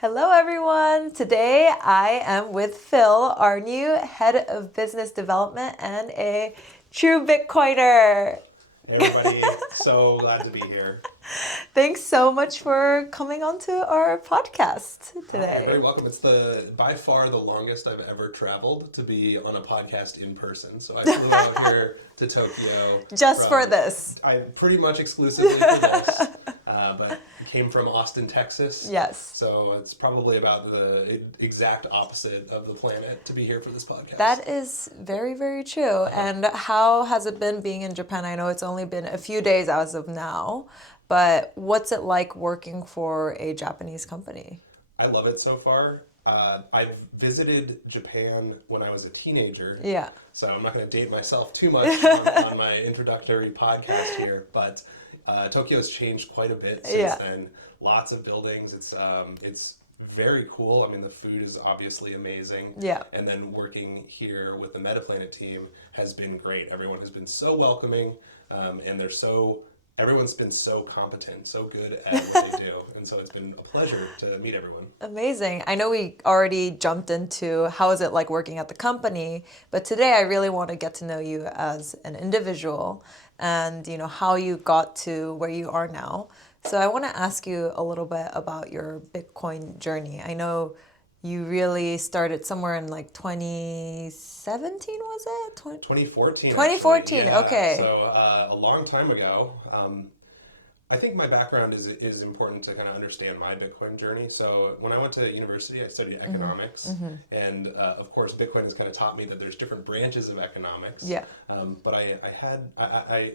Hello, everyone. Today I am with Phil, our new head of business development and a true Bitcoiner. Hey, everybody. So glad to be here. Thanks so much for coming onto our podcast today. You're very welcome. It's by far the longest I've ever traveled to be on a podcast in person. So I flew out here to Tokyo. Just for this. I pretty much exclusively for this. But came from Austin, Texas. Yes. So it's probably about the exact opposite of the planet to be here for this podcast. That is very, very true. And how has it been being in Japan? I know it's only been a few days as of now, but what's it like working for a Japanese company? I love it so far. I've visited Japan when I was a teenager. Yeah. So I'm not going to date myself too much on my introductory podcast here, but Tokyo's changed quite a bit since then. Lots of buildings. It's very cool. I mean, the food is obviously amazing. Yeah. And then working here with the Metaplanet team has been great. Everyone has been so welcoming, and everyone's been so competent, so good at what they do. And so it's been a pleasure to meet everyone. Amazing. I know we already jumped into how is it like working at the company, but today I really want to get to know you as an individual and, how you got to where you are now. So I want to ask you a little bit about your Bitcoin journey. I know you really started somewhere in like 2017, was it? 2014. 2014, yeah. Okay. So a long time ago. I think my background is important to kind of understand my Bitcoin journey. So when I went to university, I studied economics. Mm-hmm. And of course, Bitcoin has kind of taught me that there's different branches of economics. Yeah. But I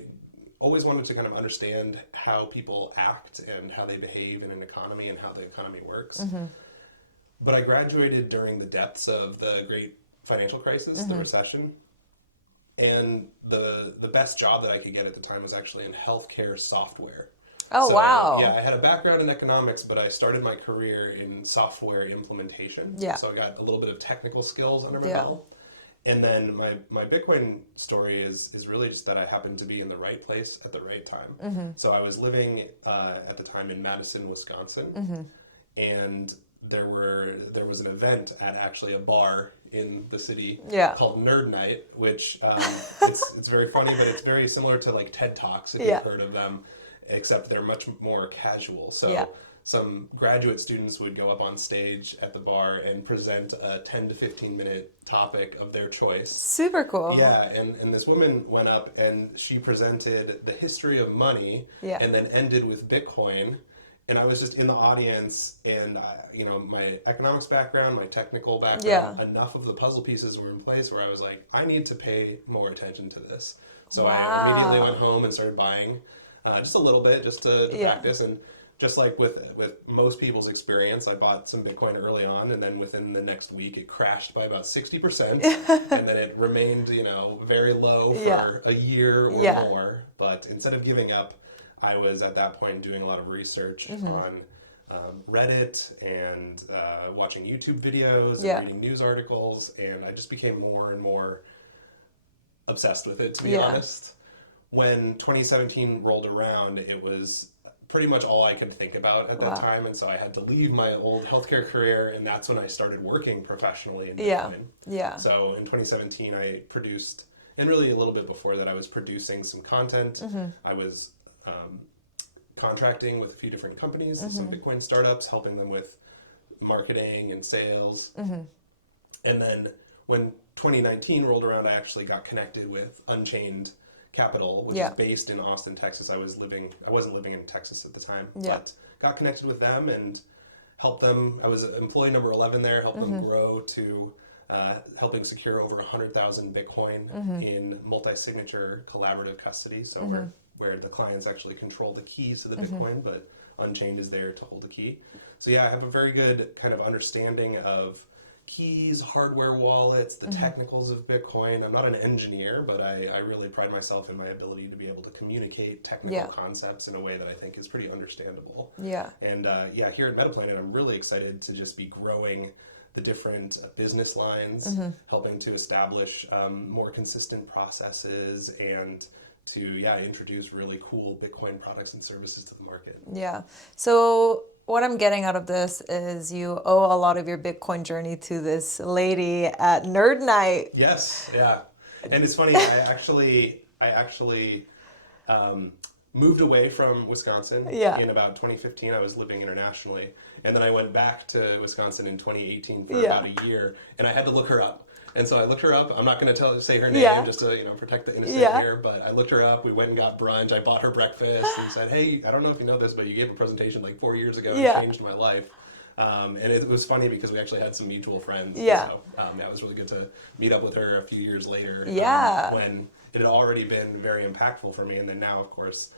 always wanted to kind of understand how people act and how they behave in an economy and how the economy works. Mm-hmm. But I graduated during the depths of the great financial crisis, mm-hmm. the recession. And the best job that I could get at the time was actually in healthcare software. Oh, so, wow. Yeah, I had a background in economics, but I started my career in software implementation. Yeah. So I got a little bit of technical skills under my belt. And then my Bitcoin story is really just that I happened to be in the right place at the right time. Mm-hmm. So I was living at the time in Madison, Wisconsin. Mm-hmm. And there was an event at actually a bar in the city called Nerd Night, which it's very funny, but it's very similar to like TED Talks if you've heard of them, except they're much more casual. So some graduate students would go up on stage at the bar and present a 10 to 15 minute topic of their choice. Super cool. Yeah, and this woman went up and she presented the history of money and then ended with Bitcoin. And I was just in the audience, and my economics background, my technical background, enough of the puzzle pieces were in place where I was like, I need to pay more attention to this. So I immediately went home and started buying just a little bit, just to practice. And just like with most people's experience, I bought some Bitcoin early on, and then within the next week, it crashed by about 60%, and then it remained, very low for a year or more. But instead of giving up, I was at that point doing a lot of research on Reddit and watching YouTube videos and reading news articles, and I just became more and more obsessed with it, to be honest. When 2017 rolled around, it was pretty much all I could think about at that time, and so I had to leave my old healthcare career, and that's when I started working professionally in Bitcoin. Yeah. So in 2017, I produced, and really a little bit before that, I was producing some content. Mm-hmm. I was contracting with a few different companies, some Bitcoin startups, helping them with marketing and sales. Mm-hmm. And then when 2019 rolled around, I actually got connected with Unchained Capital, which is based in Austin, Texas. I wasn't living in Texas at the time, but got connected with them and helped them. I was employee number 11 there, helped them grow to helping secure over 100,000 Bitcoin in multi-signature collaborative custody. So where the clients actually control the keys to the Bitcoin, but Unchained is there to hold the key. So I have a very good kind of understanding of keys, hardware wallets, the technicals of Bitcoin. I'm not an engineer, but I really pride myself in my ability to be able to communicate technical concepts in a way that I think is pretty understandable. Yeah. And here at Metaplanet, I'm really excited to just be growing the different business lines, helping to establish more consistent processes and to introduce really cool Bitcoin products and services to the market. Yeah. So what I'm getting out of this is you owe a lot of your Bitcoin journey to this lady at Nerd Night. Yes, yeah. And it's funny, I actually moved away from Wisconsin in about 2015. I was living internationally. And then I went back to Wisconsin in 2018 for about a year. And I had to look her up. And so I looked her up. I'm not going to say her name just to protect the innocent here. But I looked her up. We went and got brunch. I bought her breakfast and said, hey, I don't know if you know this, but you gave a presentation like 4 years ago and changed my life. And it was funny because we actually had some mutual friends. Yeah. So it was really good to meet up with her a few years later. When it had already been very impactful for me. And then now, of course,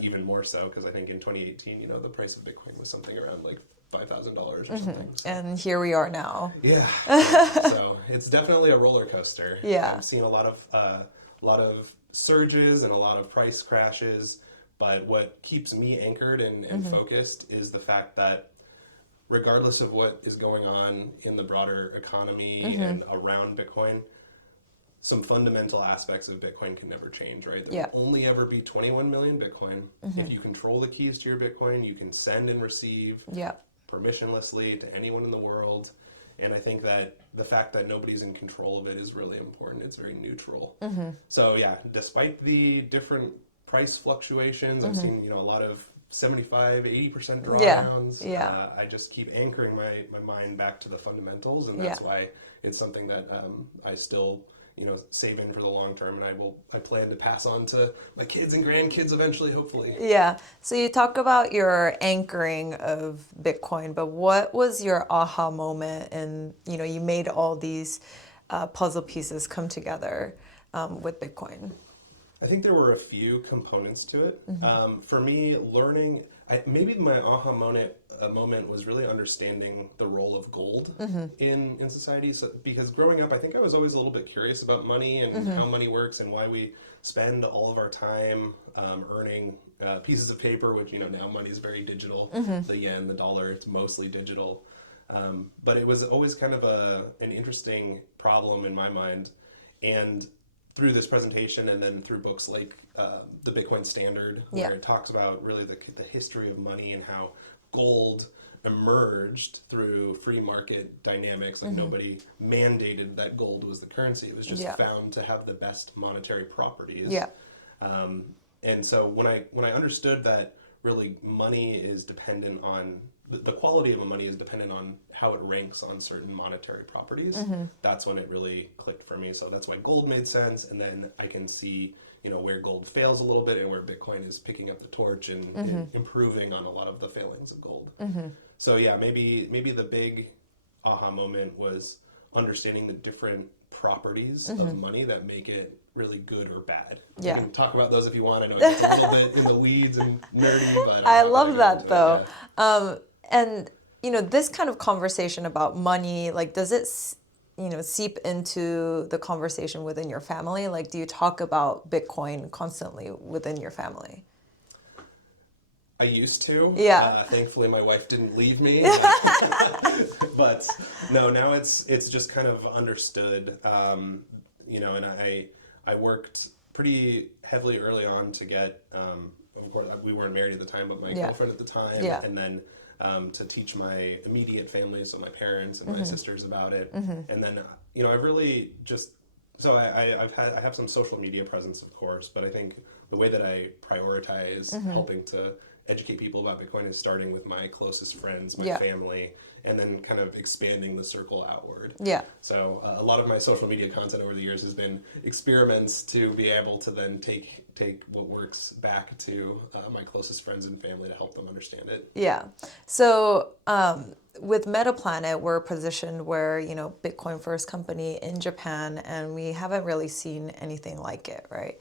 even more so because I think in 2018, the price of Bitcoin was something around like $5,000 or something. So. And here we are now. Yeah. So it's definitely a roller coaster. Yeah. I've seen a lot of surges and a lot of price crashes, but what keeps me anchored and focused is the fact that regardless of what is going on in the broader economy and around Bitcoin, some fundamental aspects of Bitcoin can never change, right? There will only ever be 21 million Bitcoin. If you control the keys to your Bitcoin, you can send and receive permissionlessly to anyone in the world. And I think that the fact that nobody's in control of it is really important. It's very neutral. So yeah, despite the different price fluctuations, I've seen, a lot of 75, 80% drawdowns. I just keep anchoring my mind back to the fundamentals. And that's why it's something that I still save in for the long term, and I plan to pass on to my kids and grandkids eventually, hopefully. Yeah. So you talk about your anchoring of Bitcoin, but what was your aha moment? And you made all these puzzle pieces come together with Bitcoin. I think there were a few components to it. For me, learning, maybe my aha moment was really understanding the role of gold in society. So, because growing up, I think I was always a little bit curious about money and how money works and why we spend all of our time earning pieces of paper, which now money is very digital. The yen, the dollar, it's mostly digital. But it was always kind of an interesting problem in my mind. And through this presentation and then through books like the Bitcoin Standard, where it talks about really the history of money and how gold emerged through free market dynamics. Like nobody mandated that gold was the currency. It was just found to have the best monetary properties. And so when I understood that really money is dependent on the quality of a money is dependent on how it ranks on certain monetary properties. That's when it really clicked for me. So that's why gold made sense. And then I can see where gold fails a little bit and where Bitcoin is picking up the torch and improving on a lot of the failings of gold. So yeah, maybe the big aha moment was understanding the different properties of money that make it really good or bad. You can talk about those if you want. I know it's a little bit in the weeds and nerdy, but I love that though. And this kind of conversation about money, like, does it seep into the conversation within your family? Like, do you talk about Bitcoin constantly within your family? I used to. Yeah. Thankfully, my wife didn't leave me. But no, now it's just kind of understood. And I worked pretty heavily early on to get, of course, we weren't married at the time, but my girlfriend at the time, and then to teach my immediate family, so my parents and my sisters about it. And then, I've really just, so I have some social media presence, of course, but I think the way that I prioritize helping to educate people about Bitcoin is starting with my closest friends, my family, and then kind of expanding the circle outward. So a lot of my social media content over the years has been experiments to be able to then take what works back to my closest friends and family to help them understand it. So with Metaplanet, we're positioned where, Bitcoin first company in Japan, and we haven't really seen anything like it, right?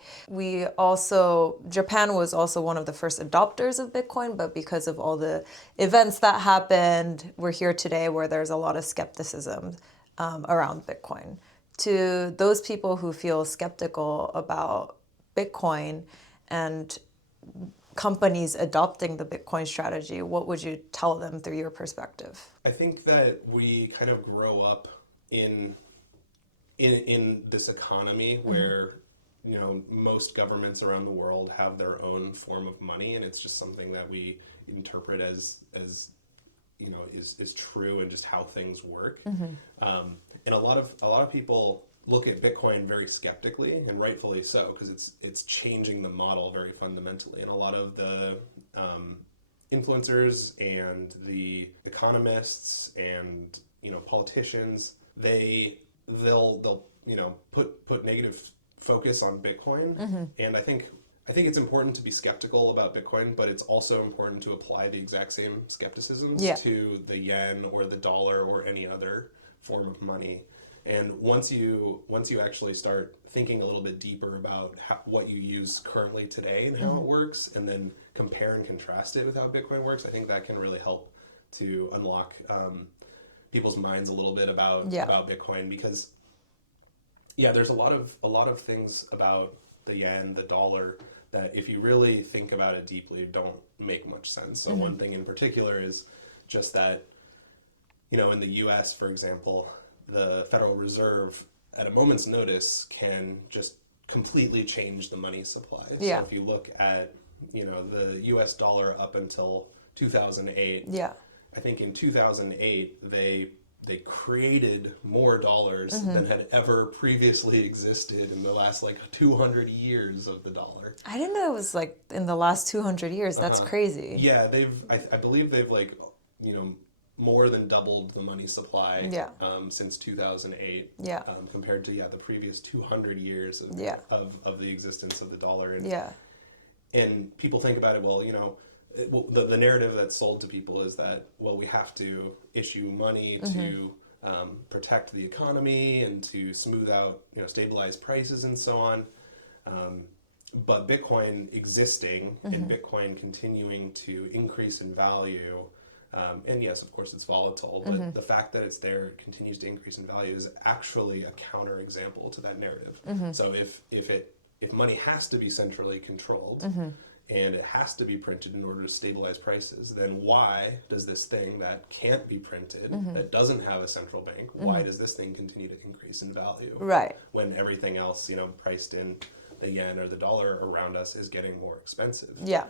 Japan was also one of the first adopters of Bitcoin, but because of all the events that happened, we're here today where there's a lot of skepticism around Bitcoin. To those people who feel skeptical about Bitcoin and companies adopting the Bitcoin strategy, what would you tell them through your perspective? I think that we kind of grow up in this economy where most governments around the world have their own form of money, and it's just something that we interpret as is true and just how things work. And a lot of people look at Bitcoin very skeptically, and rightfully so, because it's changing the model very fundamentally. And a lot of the influencers and the economists and politicians, they'll put negative focus on Bitcoin. And I think it's important to be skeptical about Bitcoin, but it's also important to apply the exact same skepticisms to the yen or the dollar or any other form of money. And once you actually start thinking a little bit deeper about what you use currently today and how it works, and then compare and contrast it with how Bitcoin works, I think that can really help to unlock people's minds a little bit about Bitcoin. Because there's a lot of things about the yen, the dollar, that if you really think about it deeply, don't make much sense. So one thing in particular is just that, in the US, for example, the Federal Reserve at a moment's notice can just completely change the money supply. So if you look at, the US dollar up until 2008, I think in 2008, they created more dollars than had ever previously existed in the last 200 years of the dollar. I didn't know it was in the last 200 years. That's crazy. Yeah, I believe they've more than doubled the money supply since 2008 compared to the previous 200 years of the existence of the dollar. And people think about it, the narrative that's sold to people is that, we have to issue money to protect the economy and to smooth out, stabilize prices and so on. But Bitcoin existing and Bitcoin continuing to increase in value, and yes, of course it's volatile, but the fact that it's there, it continues to increase in value, is actually a counterexample to that narrative. So if money has to be centrally controlled, and it has to be printed in order to stabilize prices, then why does this thing that can't be printed, that doesn't have a central bank, why does this thing continue to increase in value? Right. When everything else, priced in the yen or the dollar around us is getting more expensive. Yeah.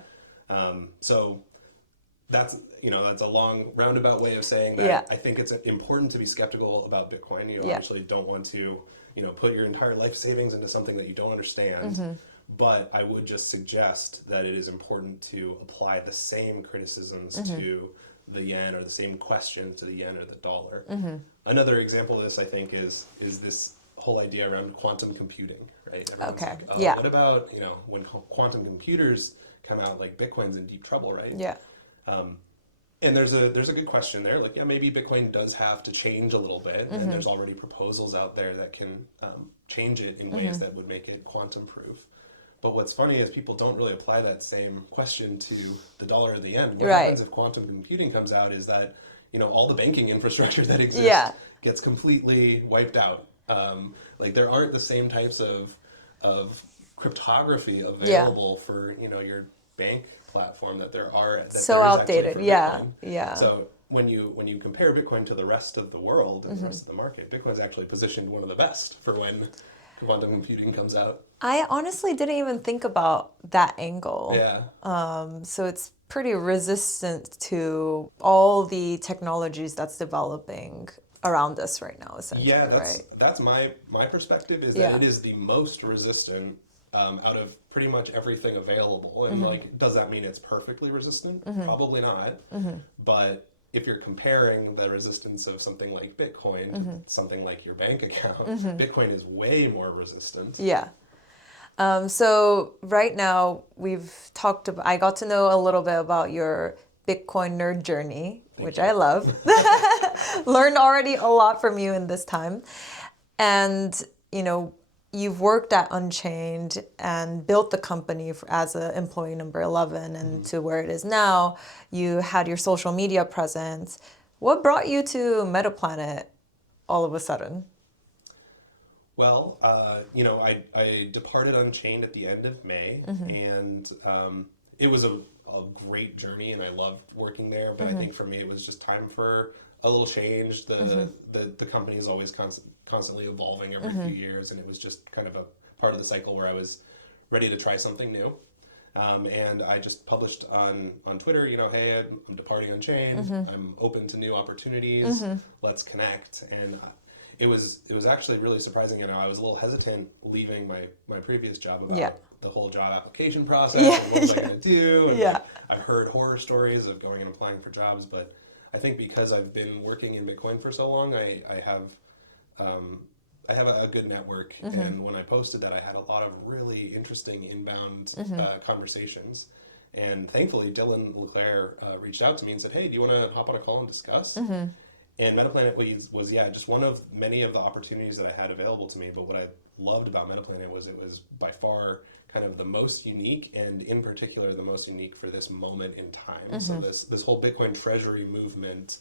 So that's a long roundabout way of saying that I think it's important to be skeptical about Bitcoin. You obviously don't want to, put your entire life savings into something that you don't understand. But I would just suggest that it is important to apply the same criticisms to the yen, or the same questions to the yen or the dollar. Another example of this, I think, is this whole idea around quantum computing, right? Everyone's what about, when quantum computers come out, Bitcoin's in deep trouble, right? Yeah. And there's a good question there. Maybe Bitcoin does have to change a little bit, and there's already proposals out there that can change it in ways that would make it quantum proof. But what's funny is people don't really apply that same question to the dollar or the yen. What happens if quantum computing comes out is that, all the banking infrastructure that exists gets completely wiped out. There aren't the same types of cryptography available for, your bank platform that there are. That so outdated. Yeah. So when you compare Bitcoin to the rest of the world and the rest of the market, Bitcoin's actually positioned one of the best for when quantum computing comes out. I honestly didn't even think about that angle. Yeah. So it's pretty resistant to all the technologies that's developing around us right now, essentially. Yeah, that's my perspective, is that it is the most resistant out of pretty much everything available. And does that mean it's perfectly resistant? Probably not. But if you're comparing the resistance of something like Bitcoin to something like your bank account, Bitcoin is way more resistant. Yeah. So right now I got to know a little bit about your Bitcoin nerd journey, which I love. Learned already a lot from you in this time. And, you've worked at Unchained and built the company as an employee number 11 and to where it is now. You had your social media presence. What brought you to Metaplanet all of a sudden? Well, I departed Unchained at the end of May, and it was a great journey, and I loved working there. But I think for me, it was just time for a little change. The company is always constantly evolving every few years, and it was just kind of a part of the cycle where I was ready to try something new. And I just published on Twitter, hey, I'm departing on chain. I'm open to new opportunities. Let's connect. And it was actually really surprising. I was a little hesitant leaving my previous job about the whole job application process and what was I going to do. And I've heard horror stories of going and applying for jobs, but I think because I've been working in Bitcoin for so long, I have a good network, and when I posted that, I had a lot of really interesting inbound conversations. And thankfully, Dylan Leclerc reached out to me and said, "Hey, do you want to hop on a call and discuss?" And Metaplanet was just one of many of the opportunities that I had available to me. But what I loved about Metaplanet was it was by far kind of the most unique, and in particular the most unique for this moment in time. So this whole Bitcoin Treasury movement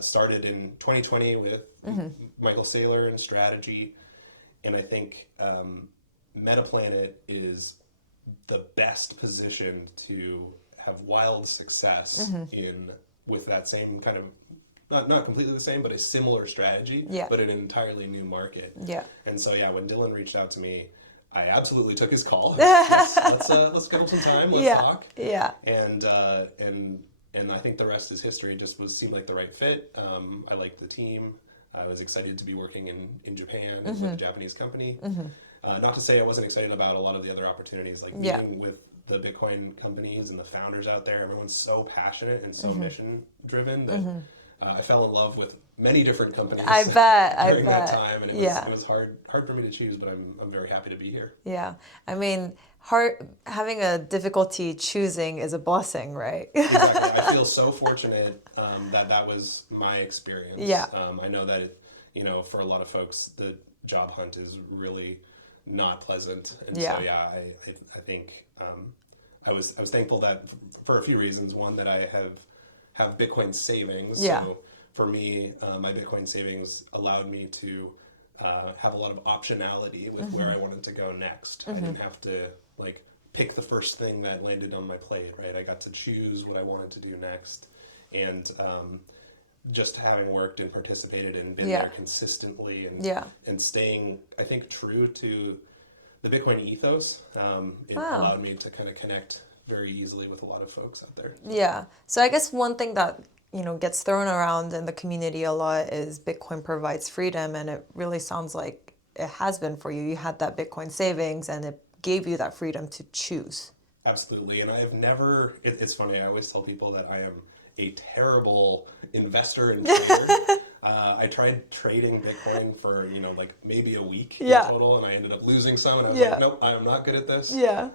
started in 2020 with Michael Saylor and strategy, and I think Metaplanet is the best positioned to have wild success with that same kind of not completely the same, but a similar strategy, but in an entirely new market. And so when Dylan reached out to me, I absolutely took his call. Let's schedule some time. Let's talk. And I think the rest is history. It just seemed like the right fit. I liked the team. I was excited to be working in Japan with a Japanese company. Not to say I wasn't excited about a lot of the other opportunities, like meeting with the Bitcoin companies and the founders out there. Everyone's so passionate and so mission driven that I fell in love with many different companies. I bet. That time, and it was hard for me to choose, but I'm very happy to be here. Yeah, I mean, having a difficulty choosing is a blessing, right? Exactly. I feel so fortunate that was my experience. I know that for a lot of folks, the job hunt is really not pleasant, and so I think I was thankful that for a few reasons. One, that I have Bitcoin savings. So for me, my Bitcoin savings allowed me to have a lot of optionality with where I wanted to go next. I didn't have to pick the first thing that landed on my plate, right? I got to choose what I wanted to do next. And just having worked and participated and been there consistently and staying, I think, true to the Bitcoin ethos, it allowed me to kind of connect very easily with a lot of folks out there. Yeah. So I guess one thing that gets thrown around in the community a lot is Bitcoin provides freedom, and it really sounds like it has been for you. You had that Bitcoin savings, and it gave you that freedom to choose. Absolutely. And I have never, it's funny, I always tell people that I am a terrible investor and trader. I tried trading Bitcoin for, maybe a week in total, and I ended up losing some, and I was like, nope, I am not good at this.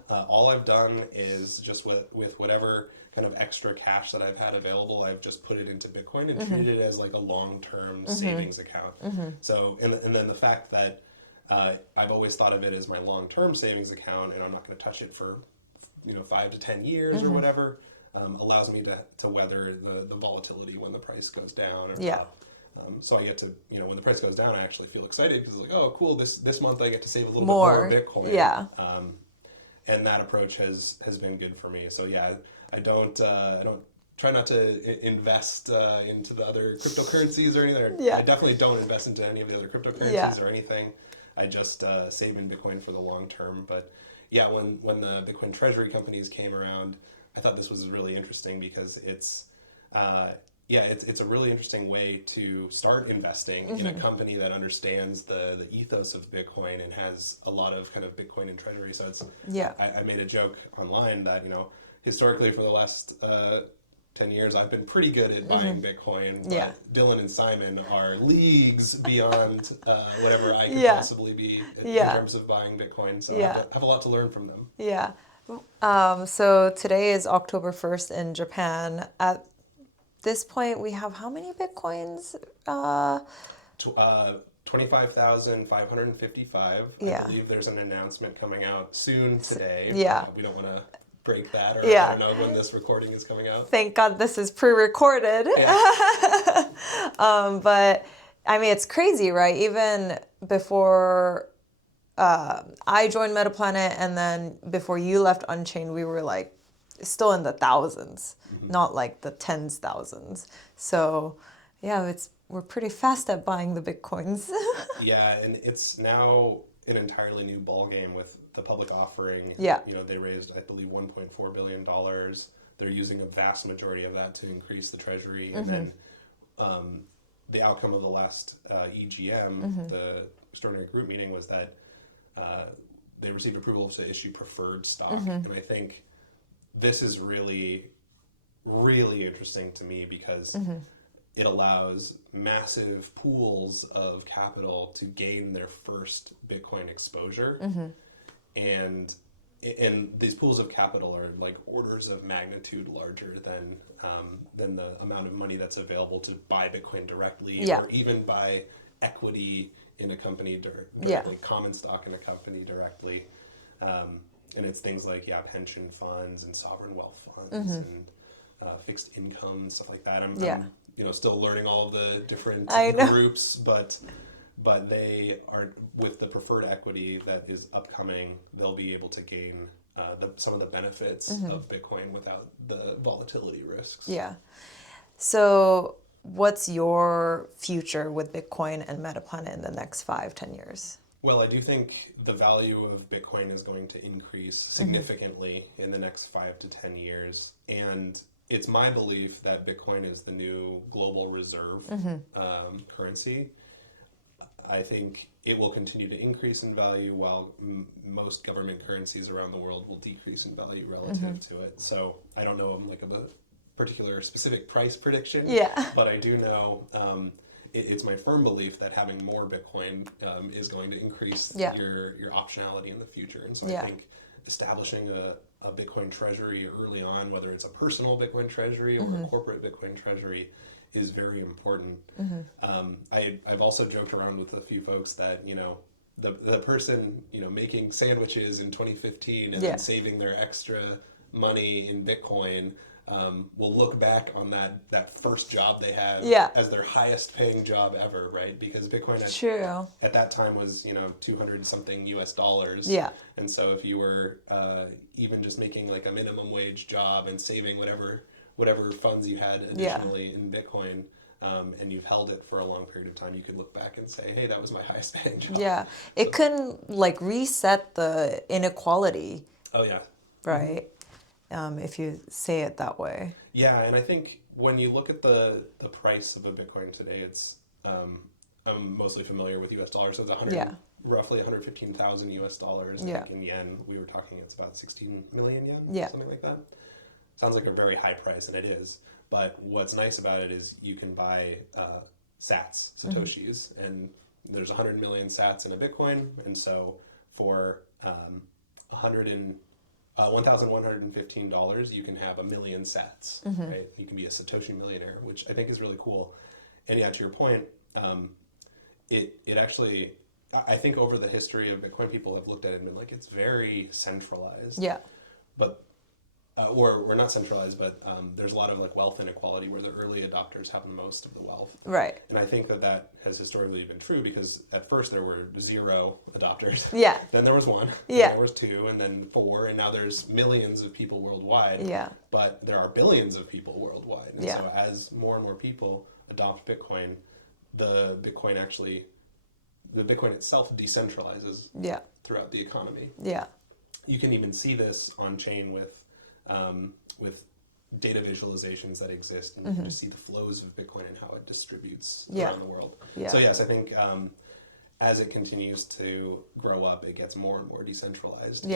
All I've done is just with whatever kind of extra cash that I've had available, I've just put it into Bitcoin and treated it as like a long-term savings account. So, and then the fact that I've always thought of it as my long-term savings account, and I'm not going to touch it for 5 to 10 years or whatever, allows me to weather the volatility when the price goes down. So I get to, when the price goes down, I actually feel excited because like, oh, cool, this month I get to save a little bit more Bitcoin. And that approach has been good for me. So I don't try not to invest into the other cryptocurrencies or anything. I definitely don't invest into any of the other cryptocurrencies or anything. I just save in Bitcoin for the long term. But when the Bitcoin Treasury companies came around, I thought this was really interesting because it's a really interesting way to start investing in a company that understands the ethos of Bitcoin and has a lot of kind of Bitcoin and Treasury. So it's I made a joke online that historically for the last 10 years I've been pretty good at buying Bitcoin, but Dylan and Simon are leagues beyond whatever I could possibly be in terms of buying Bitcoin. So I have a lot to learn from them. So today is October 1st in Japan. At this point, we have how many Bitcoins? 25,555. I believe there's an announcement coming out soon today. We don't want to break that, or I don't know when this recording is coming out. Thank God this is pre-recorded. But I mean, it's crazy, right? Even before I joined Metaplanet, and then before you left Unchained, we were like still in the thousands, not like the tens thousands. So we're pretty fast at buying the Bitcoins. And it's now an entirely new ballgame with the public offering. Yeah. You know, they raised, I believe, $1.4 billion. They're using a vast majority of that to increase the Treasury. And then the outcome of the last EGM, the extraordinary group meeting, was that they received approval to issue preferred stock. And I think this is really, really interesting to me because it allows massive pools of capital to gain their first Bitcoin exposure. And these pools of capital are like orders of magnitude larger than the amount of money that's available to buy Bitcoin directly, or even buy equity in a company directly, common stock in a company directly. And it's things like pension funds and sovereign wealth funds and fixed income and stuff like that. I'm still learning all of the different groups, but they are, with the preferred equity that is upcoming, they'll be able to gain some of the benefits of Bitcoin without the volatility risks. Yeah. So what's your future with Bitcoin and Metaplanet in the next 5-10 years? Well, I do think the value of Bitcoin is going to increase significantly in the next 5 to 10 years. And it's my belief that Bitcoin is the new global reserve currency. I think it will continue to increase in value while most government currencies around the world will decrease in value relative to it. So I don't know like of a particular specific price prediction, but I do know it's my firm belief that having more Bitcoin is going to increase your optionality in the future. And so I think establishing a Bitcoin treasury early on, whether it's a personal Bitcoin treasury or a corporate Bitcoin treasury, is very important. I've also joked around with a few folks that, the person, making sandwiches in 2015 and then saving their extra money in Bitcoin will look back on that first job they had as their highest paying job ever, right? Because Bitcoin at that time was, 200 something US dollars. Yeah. And so if you were even just making like a minimum wage job and saving whatever funds you had additionally in Bitcoin, and you've held it for a long period of time, you could look back and say, hey, that was my highest paying job. Yeah. It can like reset the inequality. Oh, yeah. Right. If you say it that way. Yeah, and I think when you look at the price of a Bitcoin today, it's I'm mostly familiar with US dollars, so it's roughly 115,000 US dollars. Yeah. Like in yen, we were talking it's about 16 million yen, something like that. Sounds like a very high price, and it is. But what's nice about it is you can buy sats, satoshis, and there's 100 million sats in a Bitcoin, and so for $1,115, you can have 1 million sats, right? You can be a Satoshi millionaire, which I think is really cool. And yeah, to your point, it actually, I think over the history of Bitcoin, people have looked at it and been like, it's very centralized. Yeah. But or we're not centralized, but there's a lot of like wealth inequality where the early adopters have most of the wealth. Right. And I think that has historically been true because at first there were 0 adopters. Yeah. Then there was 1. Yeah. Then there was 2, and then 4, and now there's millions of people worldwide. Yeah. But there are billions of people worldwide. And so as more and more people adopt Bitcoin, the Bitcoin itself decentralizes throughout the economy. Yeah. You can even see this on chain with data visualizations that exist, and you can just see the flows of Bitcoin and how it distributes around the world. Yeah. So yes, I think as it continues to grow up, it gets more and more decentralized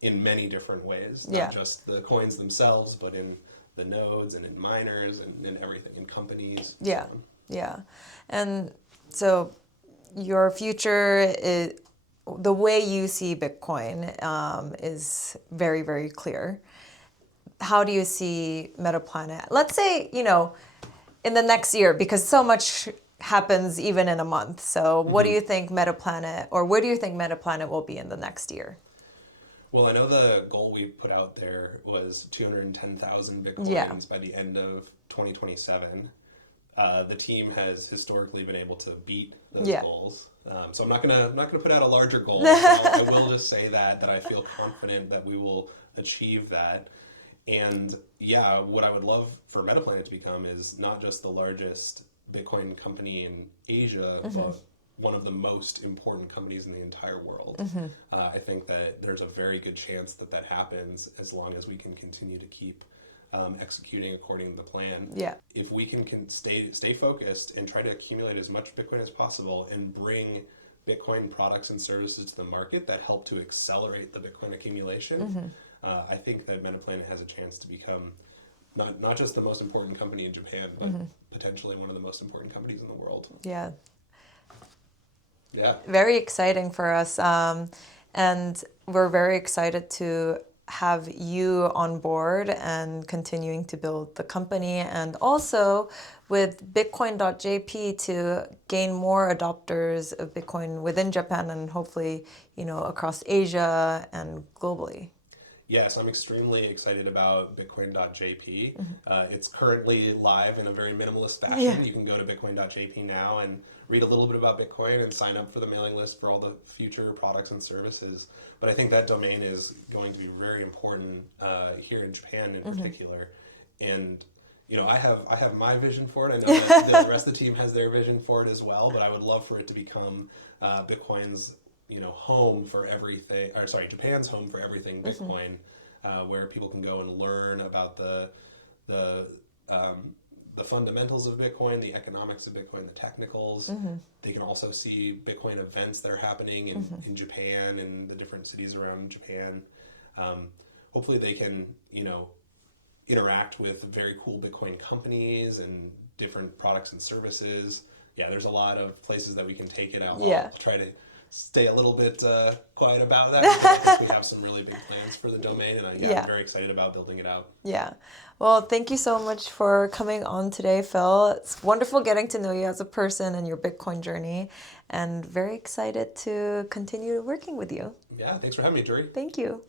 in many different ways, not just the coins themselves, but in the nodes and in miners and in everything, in companies. Yeah, so yeah. And so your future is, the way you see Bitcoin is very, very clear. How do you see Metaplanet? Let's say, in the next year, because so much happens even in a month. So what do you think Metaplanet, or where do you think Metaplanet will be in the next year? Well, I know the goal we put out there was 210,000 Bitcoins by the end of 2027. The team has historically been able to beat those goals. So I'm not gonna put out a larger goal. I will just say that I feel confident that we will achieve that. And yeah, what I would love for Metaplanet to become is not just the largest Bitcoin company in Asia, but one of the most important companies in the entire world. I think that there's a very good chance that that happens as long as we can continue to keep executing according to the plan. Yeah. If we can stay focused and try to accumulate as much Bitcoin as possible and bring Bitcoin products and services to the market that help to accelerate the Bitcoin accumulation, I think that Metaplanet has a chance to become not just the most important company in Japan, but potentially one of the most important companies in the world. Yeah. Yeah. Very exciting for us. And we're very excited to have you on board and continuing to build the company, and also with Bitcoin.jp to gain more adopters of Bitcoin within Japan and hopefully, across Asia and globally. Yes, I'm extremely excited about Bitcoin.jp. It's currently live in a very minimalist fashion. Yeah. You can go to Bitcoin.jp now and read a little bit about Bitcoin and sign up for the mailing list for all the future products and services. But I think that domain is going to be very important here in Japan in particular. And I have my vision for it. I know that the rest of the team has their vision for it as well. But I would love for it to become Bitcoin's home for everything. Or sorry, Japan's home for everything Bitcoin, where people can go and learn about the fundamentals of Bitcoin, the economics of Bitcoin, the technicals. They can also see Bitcoin events that are happening in Japan and the different cities around Japan. Hopefully they can, interact with very cool Bitcoin companies and different products and services. Yeah, there's a lot of places that we can take it out. Yeah. I'll try to stay a little bit quiet about that. I think we have some really big plans for the domain, and I'm very excited about building it out. Yeah. Well, thank you so much for coming on today, Phil. It's wonderful getting to know you as a person and your Bitcoin journey, and very excited to continue working with you. Yeah, thanks for having me, Jory. Thank you.